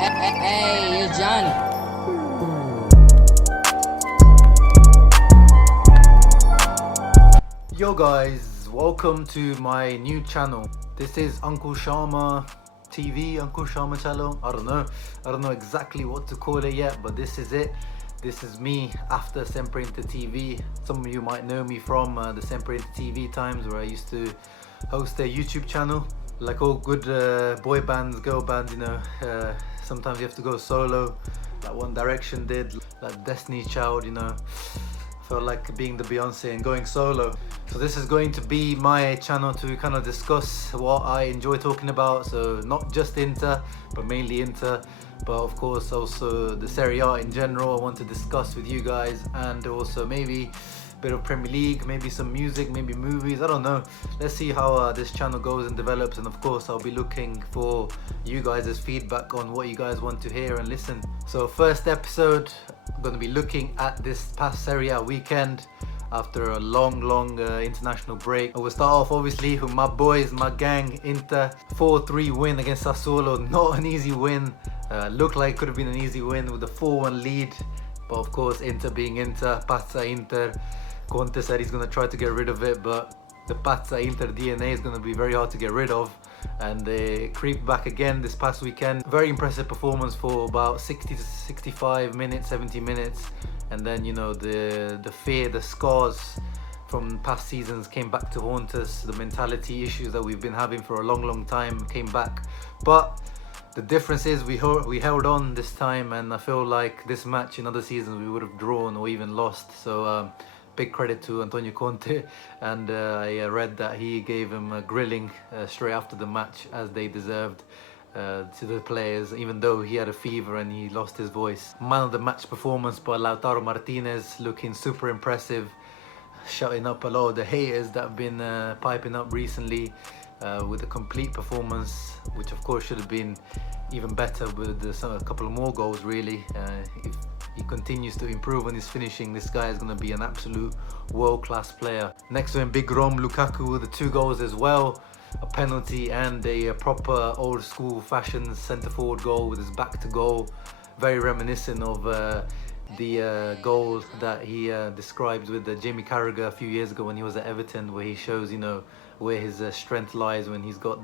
Hey, it's Johnny. Yo guys, welcome to my new channel. This is Uncle Sharma TV, Uncle Sharma channel. I don't know exactly what to call it yet, but this is it. This is me after Sempre Inter TV. Some of you might know me from the Sempre Inter TV times where I used to host a YouTube channel. Like all good boy bands, girl bands, sometimes you have to go solo, like One Direction did, like Destiny's Child, felt like being the Beyonce and going solo. So this is going to be my channel to kind of discuss what I enjoy talking about. So not just Inter, but mainly Inter, but of course also the Serie A in general I want to discuss with you guys, and also maybe a bit of Premier League, maybe some music, maybe movies, I don't know. Let's see how this channel goes and develops, and of course I'll be looking for you guys' feedback on what you guys want to hear and listen. So first episode, I'm going to be looking at this past Serie A weekend after a long international break. We'll start off obviously with my boys, my gang, Inter. 4-3 win against Sassuolo, not an easy win. Looked like it could have been an easy win with a 4-1 lead, but of course Inter being Inter, Pazza Inter. Conte said he's going to try to get rid of it, but the Pazza Inter DNA is going to be very hard to get rid of, and they creep back again this past weekend. Very impressive performance for about 60 to 65 minutes, 70 minutes, and then the fear, the scars from past seasons came back to haunt us. The mentality issues that we've been having for a long time came back, but the difference is we held on this time, and I feel like this match in other seasons we would have drawn or even lost. So big credit to Antonio Conte, and I read that he gave him a grilling straight after the match, as they deserved, to the players, even though he had a fever and he lost his voice. Man of the match performance by Lautaro Martinez, looking super impressive, shutting up a lot of the haters that have been piping up recently, with a complete performance, which of course should have been even better with a couple of more goals really. If he continues to improve on his finishing, this guy is going to be an absolute world-class player. Next to him, Big Rom Lukaku with the 2 goals as well, a penalty and a proper old school fashion centre forward goal with his back to goal, very reminiscent of the goal that he described with Jamie Carragher a few years ago when he was at Everton, where he shows where his strength lies when he's got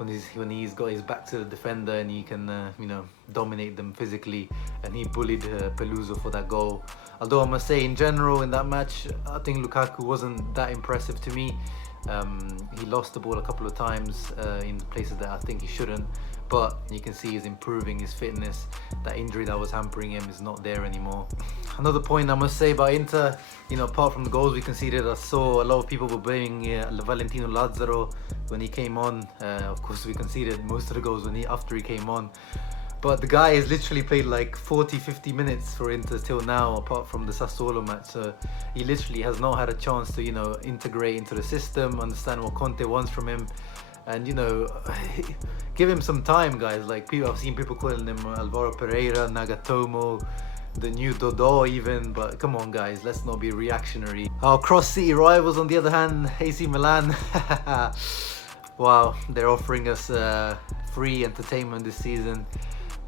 his back to the defender and he can dominate them physically, and he bullied Peluso for that goal. Although I must say in general in that match I think Lukaku wasn't that impressive to me. He lost the ball a couple of times in places that I think he shouldn't, but you can see he's improving his fitness. That injury that was hampering him is not there anymore. Another point I must say about Inter, apart from the goals we conceded, I saw a lot of people were blaming Valentino Lazzaro when he came on. Of course we conceded most of the goals after he came on, but the guy has literally played like 40-50 minutes for Inter till now, apart from the Sassuolo match. So he literally has not had a chance to integrate into the system, understand what Conte wants from him, and give him some time, guys. Like I've seen people calling him Alvaro Pereira, Nagatomo, the new Dodo even, but come on guys, let's not be reactionary. Our cross city rivals on the other hand, AC Milan, wow, they're offering us free entertainment this season,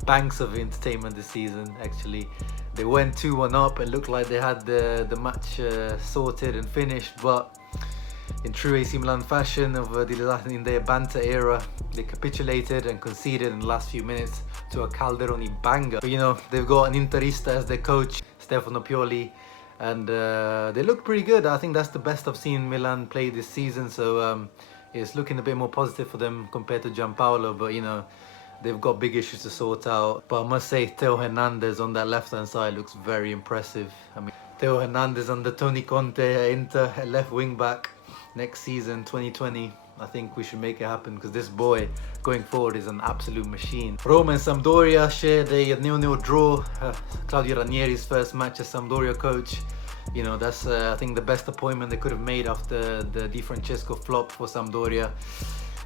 banks of entertainment this season actually. They went 2-1 up and looked like they had the match sorted and finished, but in true AC Milan fashion in their banter era, they capitulated and conceded in the last few minutes to a Calderoni banger. But, they've got an Interista as their coach, Stefano Pioli, and they look pretty good. I think that's the best I've seen Milan play this season, so it's looking a bit more positive for them compared to Gianpaolo, but they've got big issues to sort out. But I must say, Theo Hernandez on that left-hand side looks very impressive. I mean, Theo Hernandez under Tony Conte at Inter, at left wing-back. Next season, 2020, I think we should make it happen, because this boy going forward is an absolute machine. Roma and Sampdoria shared a 0-0 draw. Claudio Ranieri's first match as Sampdoria coach. That's I think the best appointment they could have made after the Di Francesco flop for Sampdoria.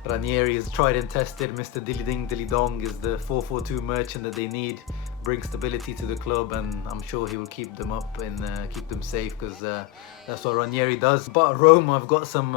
Ranieri is tried and tested. Mr. Dilly Ding Dilly Dong is the 4-4-2 merchant that they need. Bring stability to the club, and I'm sure he will keep them up and keep them safe, because that's what Ranieri does. But Roma have got some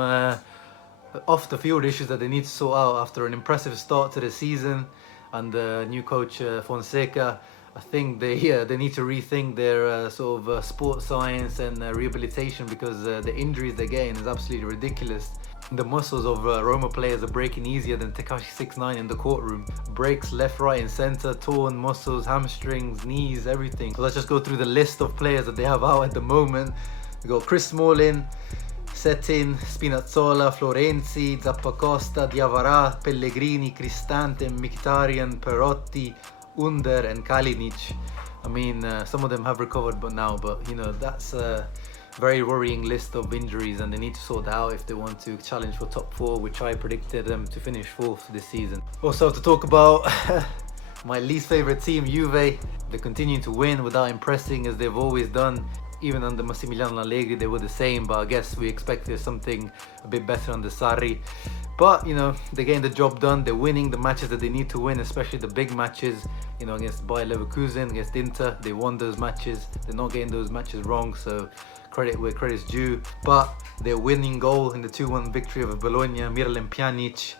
off the field issues that they need to sort out after an impressive start to the season. under new coach Fonseca. I think they need to rethink their sort of sports science and rehabilitation, because the injuries they're getting is absolutely ridiculous. The muscles of Roma players are breaking easier than Tekashi 6ix9ine in the courtroom. Breaks left, right and center, torn muscles, hamstrings, knees, everything. So let's just go through the list of players that they have out at the moment. We got Chris Smalling, Settin, Spinazzola, Florenzi, Zappacosta, Diawara, Pellegrini, Cristante, Mkhitaryan, Perotti, Under and Kalinic. I mean, some of them have recovered but you know, that's a very worrying list of injuries, and they need to sort that out if they want to challenge for top 4, which I predicted them to finish 4th this season. Also to talk about my least favorite team, Juve. They're continuing to win without impressing, as they've always done. Even under Massimiliano Allegri they were the same, but I guess we expected something a bit better under Sarri. But you know, they're getting the job done. They're winning the matches that they need to win, especially the big matches. You know, against Bayer Leverkusen, against Inter, they won those matches. They're not getting those matches wrong, so credit where credit's due. But their winning goal in the 2-1 victory over Bologna, Miralem Pjanic,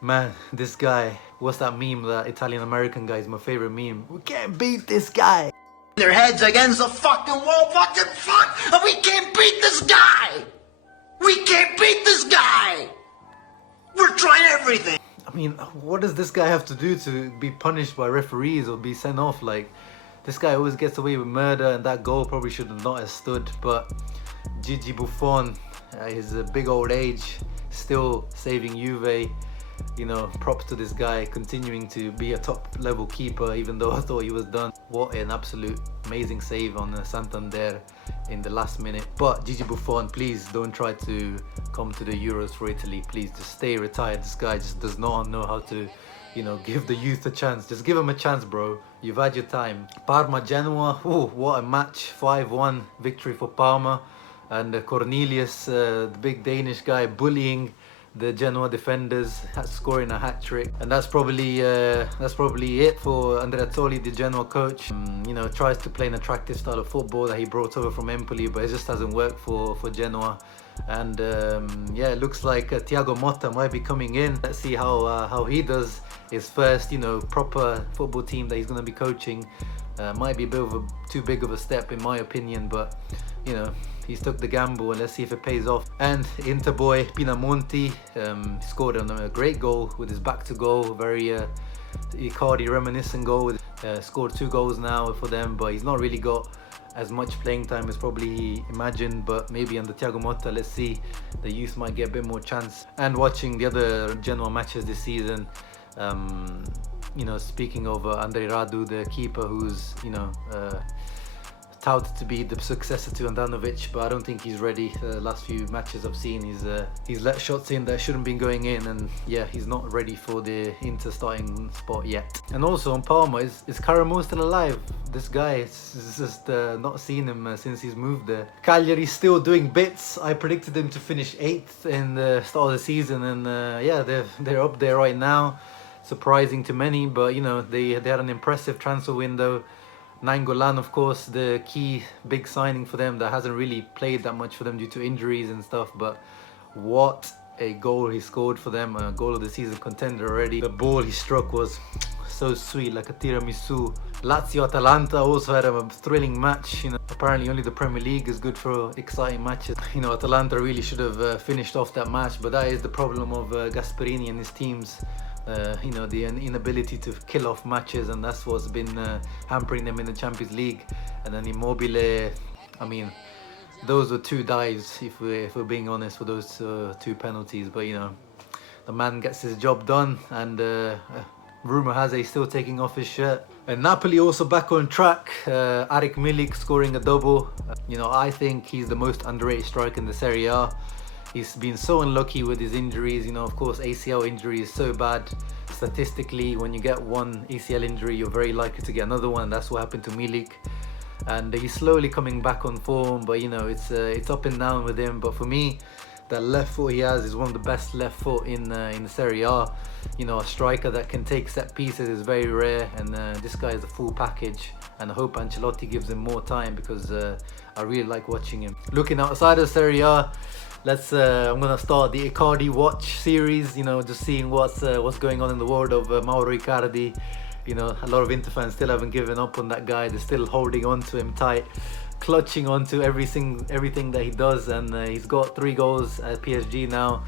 man, this guy, what's that meme, that Italian American guy is my favorite meme. We can't beat this guy. Their heads against the fucking wall, and we can't beat this guy. We can't beat this guy. We're trying everything. I mean, what does this guy have to do to be punished by referees or be sent off? Like, this guy always gets away with murder, and that goal probably should have not have stood. But Gigi Buffon, his big old age, still saving Juve. You know, props to this guy, continuing to be a top level keeper, even though I thought he was done. What an absolute amazing save on Santander in the last minute. But Gigi Buffon, please don't try to come to the Euros for Italy. Please just stay retired. This guy just does not know how to, you know, give the youth a chance. Just give him a chance, bro. You've had your time. Parma Genoa, oh, what a match. 5-1 victory for Parma. And Cornelius, the big Danish guy, bullying the Genoa defenders, scoring a hat-trick. And that's probably it for Andrea Azzoli, the Genoa coach. You know, tries to play an attractive style of football that he brought over from Empoli, but it just hasn't worked for Genoa. And yeah, it looks like Thiago Motta might be coming in. Let's see how he does his first, you know, proper football team that he's going to be coaching. Might be a bit of too big of a step in my opinion, but you know, he's took the gamble, and let's see if it pays off. And Inter boy Pinamonti scored a great goal with his back to goal, very Icardi reminiscent goal. Scored 2 goals now for them, but he's not really got as much playing time as probably he imagined. But maybe under Thiago Motta, let's see, the youth might get a bit more chance. And watching the other Genoa matches this season, you know, speaking of Andrei Radu, the keeper, who's, you know, touted to be the successor to Andanovic, but I don't think he's ready. The last few matches I've seen, he's let shots in that shouldn't be going in, and yeah, he's not ready for the Inter starting spot yet. And also on Parma, is Caramo still alive? This guy, it's just not seen him since he's moved there. Cagliari's still doing bits. I predicted them to finish 8th in the start of the season, and yeah, they're up there right now. Surprising to many, but you know, they had an impressive transfer window. Nainggolan, of course, the key big signing for them that hasn't really played that much for them due to injuries and stuff, but what a goal he scored for them, a goal of the season contender already. The ball he struck was so sweet, like a tiramisu. Lazio Atalanta also had a thrilling match. You know, apparently only the Premier League is good for exciting matches. You know, Atalanta really should have finished off that match, but that is the problem of Gasperini and his teams. You know, the inability to kill off matches, and that's what's been hampering them in the Champions League. And then Immobile, I mean, those were 2 dives, if we're being honest, for those 2 penalties. But you know, the man gets his job done, and rumour has it he's still taking off his shirt. And Napoli also back on track. Arik Milik scoring a double. You know, I think he's the most underrated striker in the Serie A. He's been so unlucky with his injuries. You know, of course, ACL injury is so bad. Statistically, when you get one ACL injury, you're very likely to get another one. That's what happened to Milik. And he's slowly coming back on form, but you know, it's up and down with him. But for me, that left foot he has is one of the best left foot in the Serie A. You know, a striker that can take set pieces is very rare, and this guy is a full package. And I hope Ancelotti gives him more time, because I really like watching him. Looking outside of Serie A, I'm gonna start the Icardi watch series. You know, just seeing what's going on in the world of Mauro Icardi. You know, a lot of Inter fans still haven't given up on that guy. They're still holding on to him tight, clutching onto everything that he does, and he's got 3 goals at PSG now,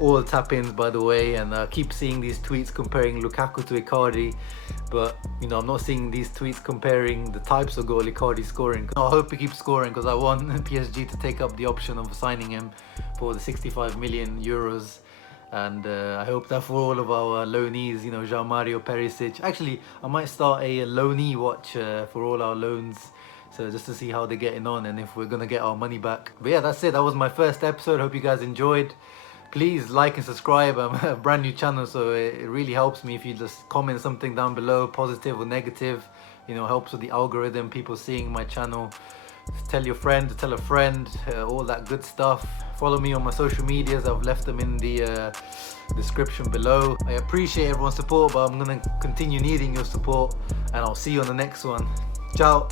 all tap-ins by the way. And I keep seeing these tweets comparing Lukaku to Icardi, but you know, I'm not seeing these tweets comparing the types of goal Icardi's scoring. I hope he keeps scoring because I want PSG to take up the option of signing him for the 65 million euros. And I hope that for all of our loanees, you know, Jean-Mario Perisic. Actually, I might start a loanee watch for all our loans. So just to see how they're getting on and if we're going to get our money back. But yeah, that's it. That was my first episode. Hope you guys enjoyed. Please like and subscribe. I'm a brand new channel, so it really helps me if you just comment something down below, positive or negative. You know, helps with the algorithm, people seeing my channel. Tell your friend to tell a friend, all that good stuff. Follow me on my social medias. I've left them in the description below. I appreciate everyone's support, but I'm going to continue needing your support, and I'll see you on the next one. Ciao.